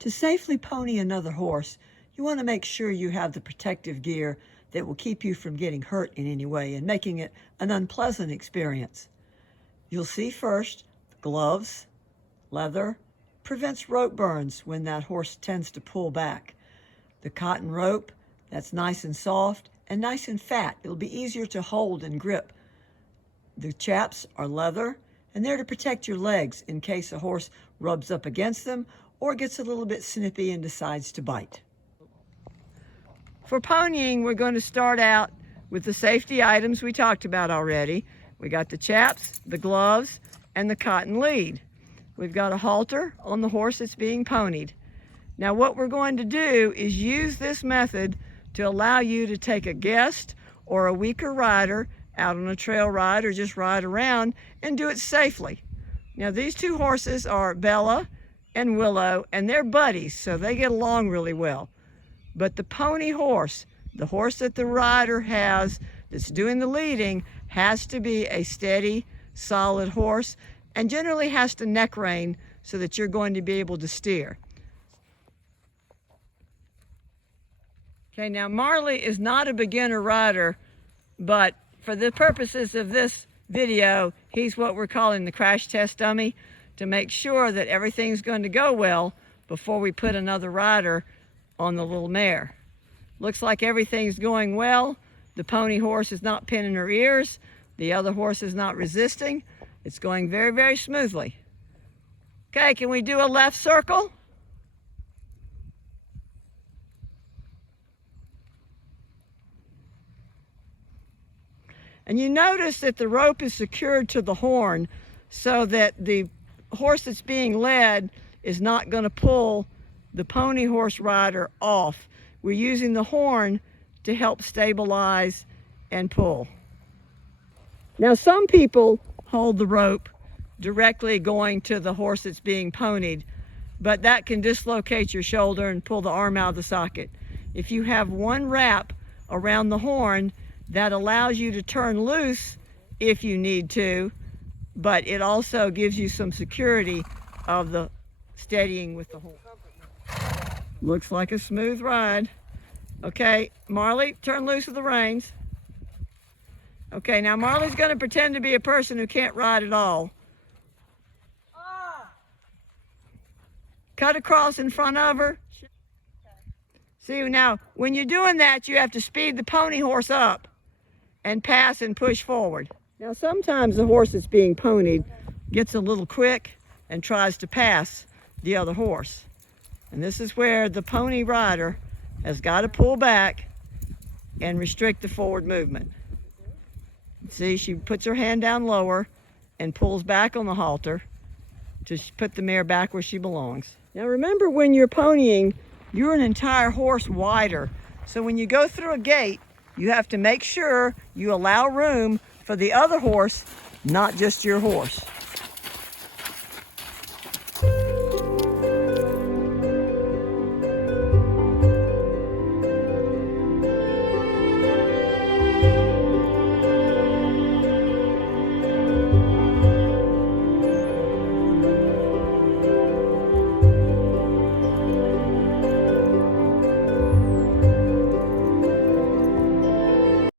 To safely pony another horse, you want to make sure you have the protective gear that will keep you from getting hurt in any way and making it an unpleasant experience. You'll see first gloves, leather, prevents rope burns when that horse tends to pull back. The cotton rope, that's nice and soft and nice and fat. It'll be easier to hold and grip. The chaps are leather, and they're to protect your legs in case a horse rubs up against them or gets a little bit snippy and decides to bite. For ponying, we're going to start out with the safety items we talked about already. We got the chaps, the gloves, and the cotton lead. We've got a halter on the horse that's being ponied. Now what we're going to do is use this method to allow you to take a guest or a weaker rider out on a trail ride or just ride around and do it safely. Now these two horses are Bella and Willow, and they're buddies, so they get along really well. But the pony horse, the horse that the rider has that's doing the leading, has to be a steady, solid horse and generally has to neck rein so that you're going to be able to steer. Okay, now Marley is not a beginner rider, but for the purposes of this video, he's what we're calling the crash test dummy to make sure that everything's going to go well before we put another rider on the little mare. Looks like everything's going well. The pony horse is not pinning her ears. The other horse is not resisting. It's going very, very smoothly. Okay, can we do a left circle? And you notice that the rope is secured to the horn so that the horse that's being led is not going to pull the pony horse rider off. We're using the horn to help stabilize and pull. Now some people hold the rope directly going to the horse that's being ponied, but that can dislocate your shoulder and pull the arm out of the socket. If you have one wrap around the horn, that allows you to turn loose if you need to, but it also gives you some security of the steadying with the horn. Looks like a smooth ride. Okay, Marley, turn loose of the reins. Okay, now Marley's going to pretend to be a person who can't ride at all. Cut across in front of her. See, now, when you're doing that, you have to speed the pony horse up and pass and push forward. Now, sometimes the horse that's being ponied gets a little quick and tries to pass the other horse. And this is where the pony rider has got to pull back and restrict the forward movement. See, she puts her hand down lower and pulls back on the halter to put the mare back where she belongs. Now remember, when you're ponying, you're an entire horse wider. So when you go through a gate, you have to make sure you allow room for the other horse, not just your horse.